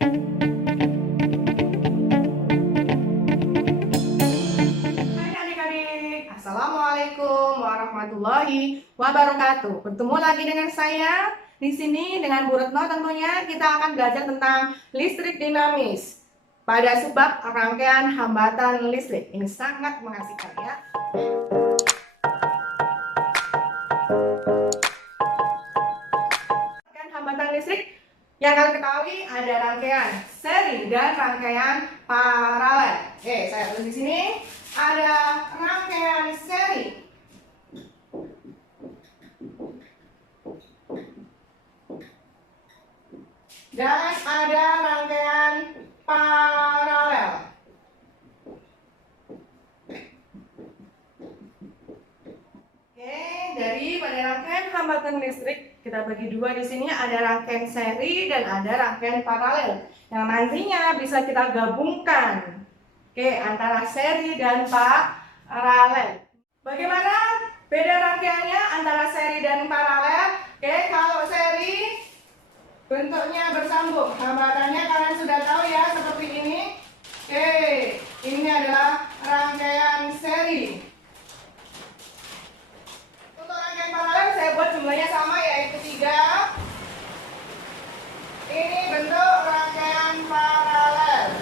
Hai adik-adik, Assalamualaikum warahmatullahi wabarakatuh. Bertemu lagi dengan saya di sini dengan Bu Retno. Tentunya kita akan belajar tentang listrik dinamis pada sebab rangkaian hambatan listrik. Ini sangat mengasihkan ya. Rangkaian hambatan listrik yang kalian ketahui ada rangkaian seri dan rangkaian paralel. Oke, saya tulis di sini ada rangkaian seri dan ada rangkaian paralel. Oke, jadi pada rangkaian hambatan listrik kita bagi dua di sini, ada rangkaian seri dan ada rangkaian paralel yang nantinya bisa kita gabungkan. Oke, antara seri dan paralel. Bagaimana beda rangkaiannya antara seri dan paralel? Oke, kalau seri bentuknya bersambung, hambatannya kalian sudah tahu ya, seperti ini. Oke, ini adalah rangkaian seri. Untuk rangkaian paralel saya buat jumlahnya sama, yaitu 3. Ini bentuk rangkaian paralel.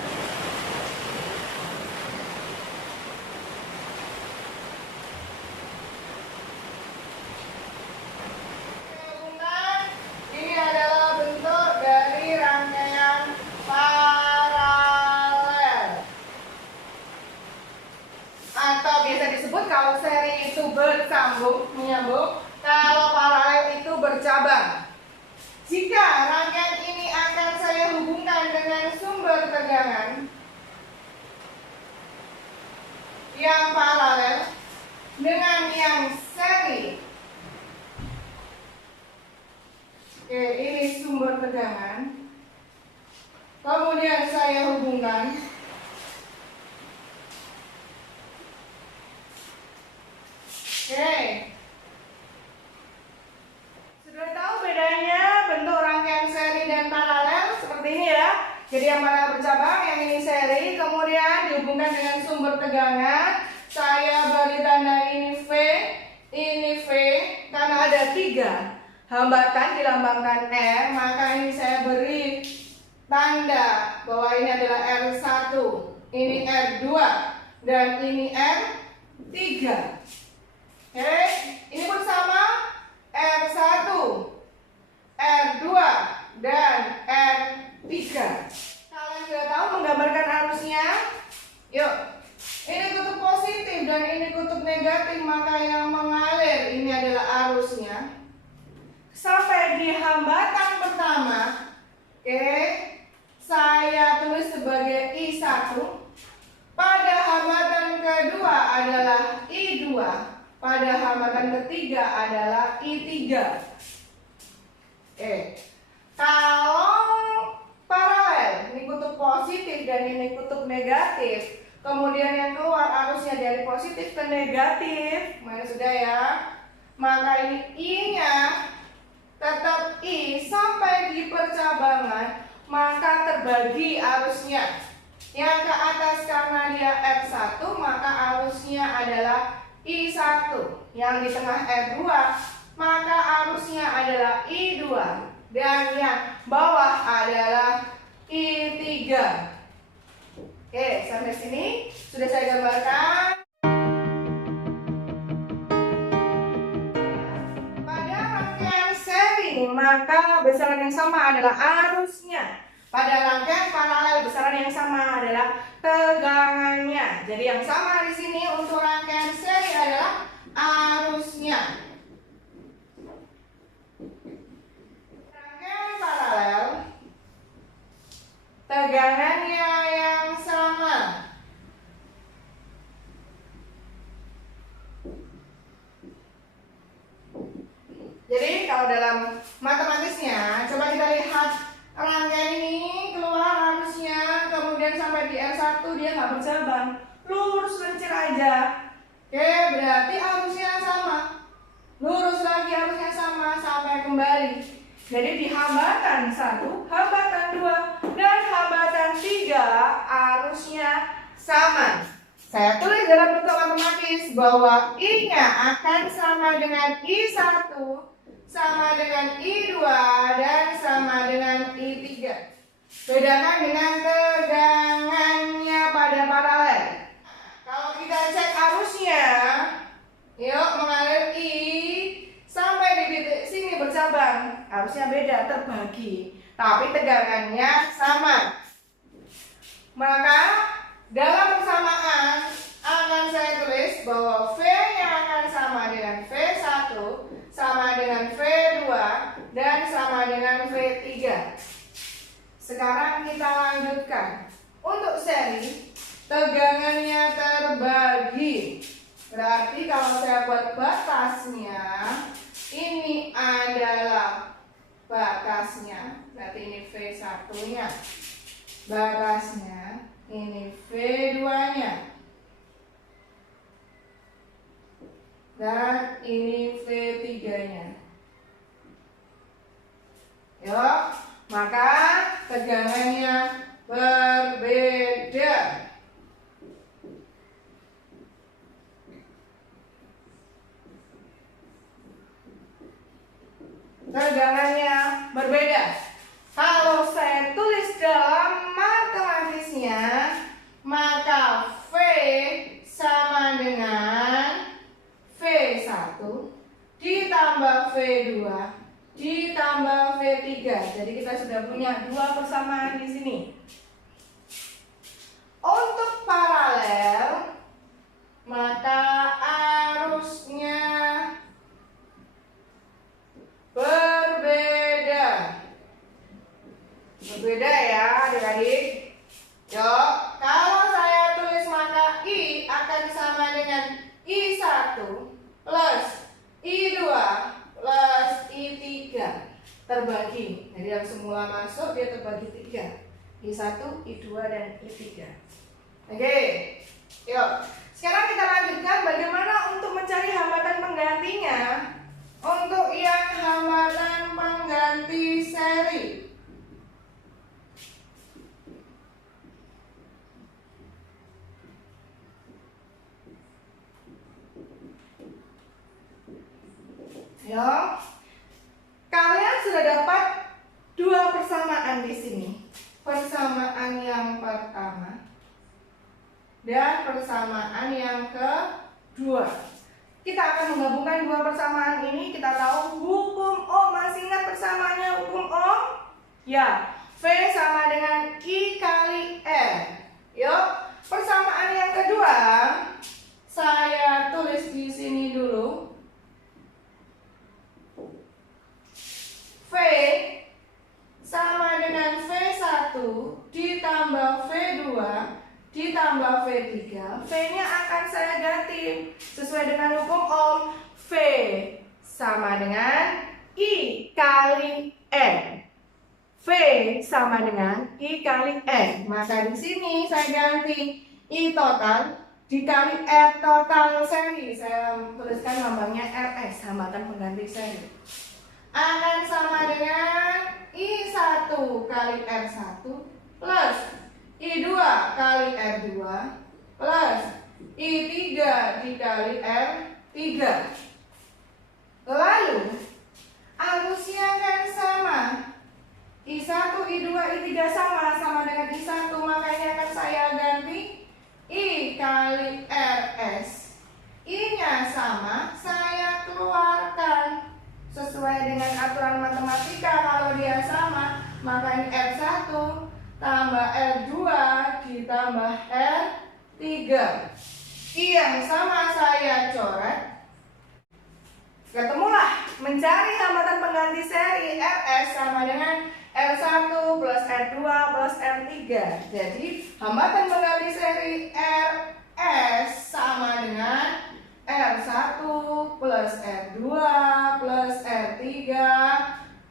Ini adalah bentuk dari rangkaian paralel, atau biasa disebut kalau seri itu bersambung, menyambung, kalau paralel itu bercabang. Jika rangkaian ini akan saya hubungkan dengan sumber tegangan yang paralel dengan yang seri. Oke, ini sumber tegangan. Kemudian saya hubungkan. Oke. Sudah tahu bedanya bentuk rangkaian seri dan paralel seperti ini ya. Jadi yang paralel bercabang, yang ini seri, kemudian dihubungkan dengan sumber tegangan. Saya beri tanda ini V, karena ada 3 hambatan dilambangkan R, maka ini saya beri tanda bahwa ini adalah R1, ini R2, dan ini R3. Oke, ini bersama R1, R2, dan R3. Kalian sudah tahu menggambarkan arusnya? Yuk, ini kutub positif dan ini kutub negatif, maka yang mengalir ini adalah arusnya. Sampai di hambatan pertama, oke, saya tulis sebagai I1. Pada hambatan kedua adalah I2. Pada hambatan ketiga adalah I3. Kalau paralel, ini kutub positif dan ini kutub negatif, kemudian yang keluar arusnya dari positif ke negatif, mana sudah ya? Maka ini I-nya tetap I sampai di percabangan, maka terbagi arusnya. Yang ke atas karena dia R1, maka arusnya adalah I1. Yang di tengah R2, maka arusnya adalah I2. Dan yang bawah adalah I3. Oke, sampai sini sudah saya gambarkan. Maka besaran yang sama adalah arusnya. Pada rangkaian paralel besaran yang sama adalah tegangannya. Jadi yang sama di sini untuk rangkaian seri adalah arusnya. Rangkaian paralel tegangannya yang sama. Jadi kalau dalam matematisnya, coba kita lihat rangkaian ini keluar arusnya, kemudian sampai di R1 dia nggak bercabang, lurus lencir aja. Oke, berarti arusnya sama. Lurus lagi arusnya sama sampai kembali. Jadi di hambatan 1, hambatan 2, dan sama. Saya tulis dalam bentuk matematis bahwa I-nya akan sama dengan I1, sama dengan I2, dan sama dengan I3. Bedakan dengan tegangannya pada paralel. Kalau kita cek arusnya, yuk mengalir I sampai di titik sini bercabang. Arusnya beda, terbagi, tapi tegangannya sama. Maka dalam persamaan akan saya tulis bahwa V-nya akan sama dengan V1, sama dengan V2, dan sama dengan V3. Sekarang kita lanjutkan. Untuk seri, tegangannya terbagi. Berarti kalau saya buat batasnya, ini adalah batasnya. Berarti ini V1-nya. Batasnya, ini V2-nya. Dan ini V3-nya. Yuk, maka tegangannya berbeda. Tegangannya berbeda. Kalau saya tulis dalam matematisnya, maka V sama dengan V1 ditambah V2 ditambah V3. Jadi kita sudah punya dua persamaan di sini. Untuk paralel, maka arusnya berbeda. Berbeda ya adik-adik. Yuk, kalau saya tulis maka I akan sama dengan I1 plus I2 plus I3 terbagi. Jadi yang semula masuk dia terbagi 3. I1, I2, dan I3. Oke, yuk. Sekarang kita lanjutkan bagaimana untuk mencari hambatan penggantinya. Untuk yang hambatan pengganti seri, kalian sudah dapat dua persamaan di sini. Persamaan yang pertama dan persamaan yang kedua. Kita akan menggabungkan dua persamaan ini. Kita tahu hukum Ohm. Masih ingat persamaannya hukum Ohm? Ya, V sama dengan I kali R. Yuk, persamaan yang kedua saya tulis di sini dulu. V sama dengan V1 ditambah V2 ditambah V3. V-nya akan saya ganti sesuai dengan hukum Ohm. V sama dengan I kali N. V sama dengan I kali N. Maka di sini saya ganti I total dikali R total seri. Saya tuliskan lambangnya RS, hambatan pengganti seri. Akan sama dengan I1 kali R1 plus I2 kali R2 plus I3 dikali R3. Lalu arusnya kan sama. I1, I2, I3 sama dengan I1, makanya akan saya ganti I kali RS. I-nya sama, saya keluarkan sesuai dengan aturan matematika. Kalau dia sama, maka ini R1 tambah R2 ditambah R3. I yang sama saya coret. Ketemulah mencari hambatan pengganti seri RS sama dengan R1 plus R2 plus R3. Jadi hambatan pengganti seri RS sama dengan R1 plus R2 plus R3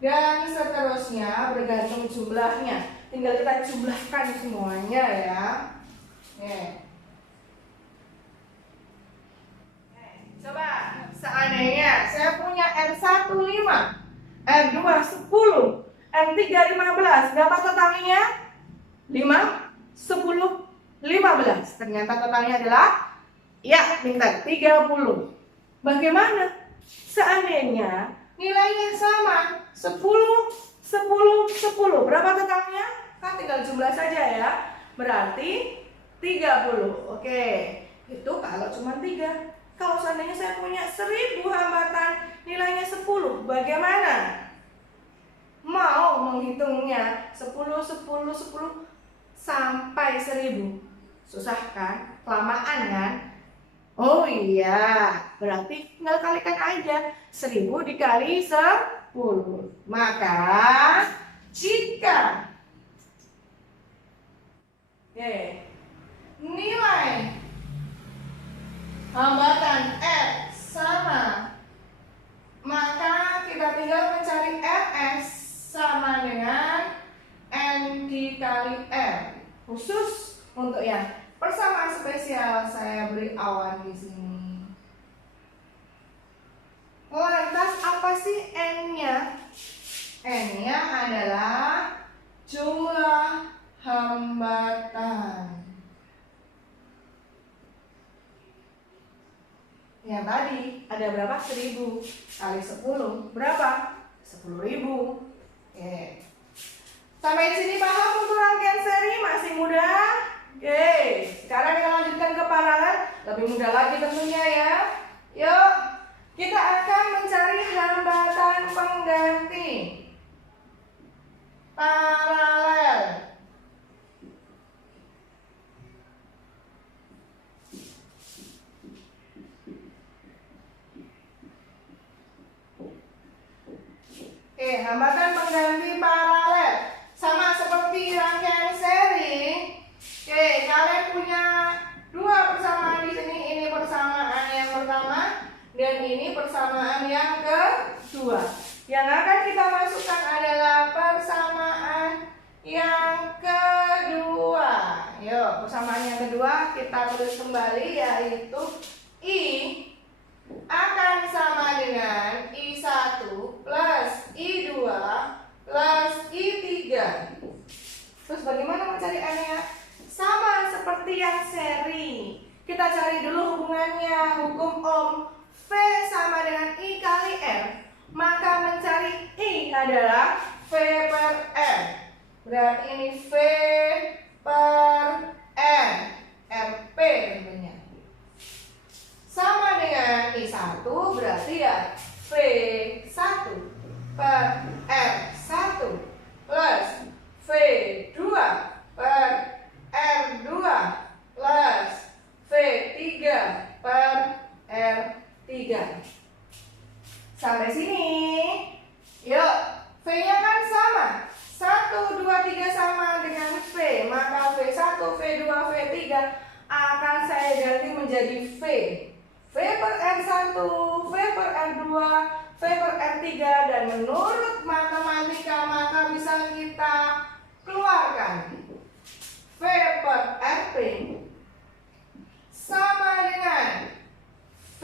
dan seterusnya bergantung jumlahnya. Tinggal kita jumlahkan semuanya ya. Coba seandainya saya punya R1 5, R2 10, R3 15, berapa totalnya? 5, 10, 15. Ternyata totalnya adalah, ya, pintar, 30. Bagaimana seandainya nilainya sama, 10, 10, 10. Berapa totalnya? Kan tinggal jumlah saja ya. Berarti 30. Oke, itu kalau cuma 3. Kalau seandainya saya punya 1000 hambatan, nilainya 10, bagaimana? Mau menghitungnya 10, 10, 10 sampai 1000. Susah kan? Kelamaan kan? Oh iya, berarti tinggal kalikan aja 1000 dikali 10. Maka jika nilai hambatan R sama, maka kita tinggal mencari Rs sama dengan N dikali R. Khusus untuk yang persamaan spesial saya beri awan di sini. Lantas apa sih N-nya? N-nya adalah jumlah hambatan. Yang tadi ada berapa? 1000 kali 10 berapa? 10.000. Oke. Sampai sini paham untuk rangkaian seri? Masih mudah? Oke, sekarang kita lanjutkan ke paralel. Lebih mudah lagi tentunya ya. Yuk, kita akan mencari hambatan pengganti paralel. Oke, hambatan pengganti paralel sama seperti rangkaian seri. Oke, kalian punya dua persamaan di sini. Ini persamaan yang pertama dan ini persamaan yang kedua. Yang akan kita masukkan adalah persamaan yang kedua. Yuk, persamaan yang kedua kita tulis kembali, yaitu I akan sama dengan I1 plus I2 plus I3. Terus bagaimana mencari N-nya? Sama seperti yang seri. Kita cari dulu hubungannya, hukum Ohm. V sama dengan I kali R. Maka mencari I adalah V per R. Berarti ini V per R. RP tentunya. Sama dengan I1, berarti ya V1 per R1 plus V2 per R2 plus V3 per R3. Sampai sini. Yuk, V-nya kan sama. 1, 2, 3 sama dengan V. Maka V1, V2, V3 akan saya ganti menjadi V. V per R1, V per R2, V per R3. Dan menurut matematika maka bisa kita keluarkan V per RP sama dengan V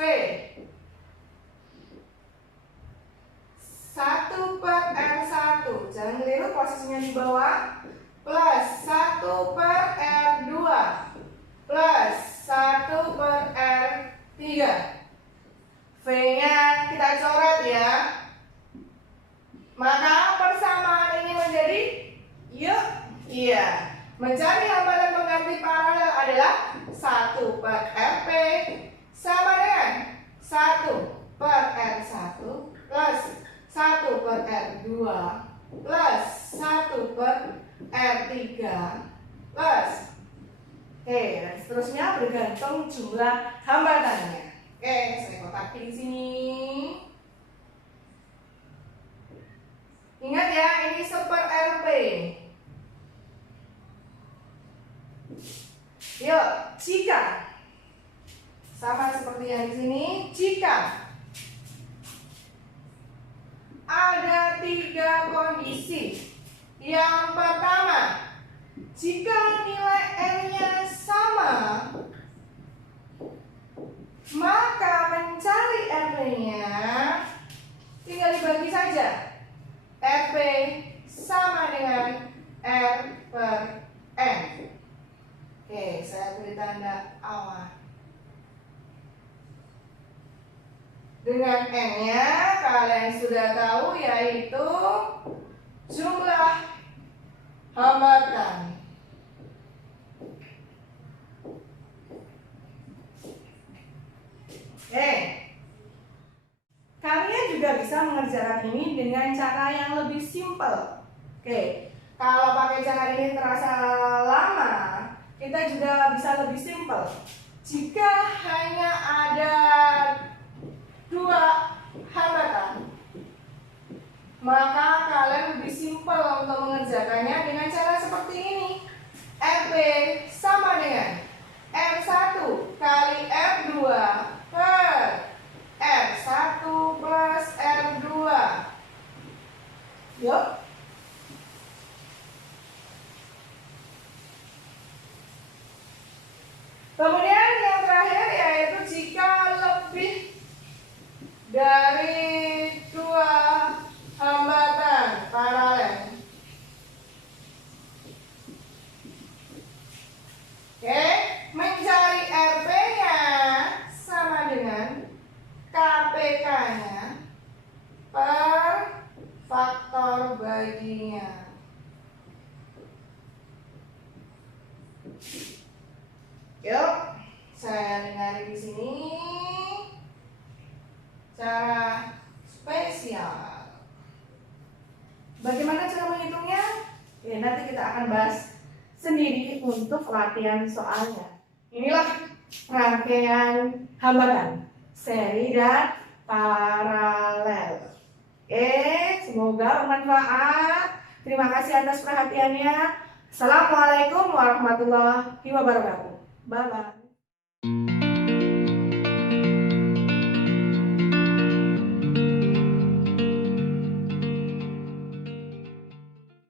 1 per R1, jangan keliru posisinya di bawah, plus 1 per R2 plus 1 per R3. V-nya kita coret ya. Maka persamaan ini menjadi, yuk, iya, mencari hambatan pengganti paralel adalah 1 per RP sama dengan 1 per R1 plus 1 per R2 plus 1 per R3 plus dan seterusnya bergantung jumlah hambatannya. Oke, saya kotakin di sini. Ingat ya, ini 1 per RP. Yuk, jika sama seperti yang di sini, jika ada 3 kondisi. Yang pertama, jika nilai N-nya sama, maka mencari RP-nya tinggal dibagi saja. RP sama dengan R per N. Oke, Dengan N-nya kalian sudah tahu, yaitu jumlah hambatan. Oke. Kalian juga bisa mengerjakan ini dengan cara yang lebih simpel. Oke. Kalau pakai cara ini terasa lama, kita juga bisa lebih simpel. Jika hanya ada 2 hambatan, maka kalian lebih simpel untuk mengerjakannya dengan cara seperti ini. RP sama dengan R1 kali R2 per R1 plus R2. Yuk. Kemudian yang terakhir yaitu jika lebih dari 2 hambatan paralel. Oke, mencari RP-nya sama dengan KPK-nya per faktor baginya. Yuk, saya dengar di sini cara spesial. Bagaimana cara menghitungnya? Ya, nanti kita akan bahas sendiri untuk latihan soalnya. Inilah rangkaian hambatan, seri dan paralel. Oke, semoga bermanfaat. Terima kasih atas perhatiannya. Assalamualaikum warahmatullahi wabarakatuh. Bye-bye.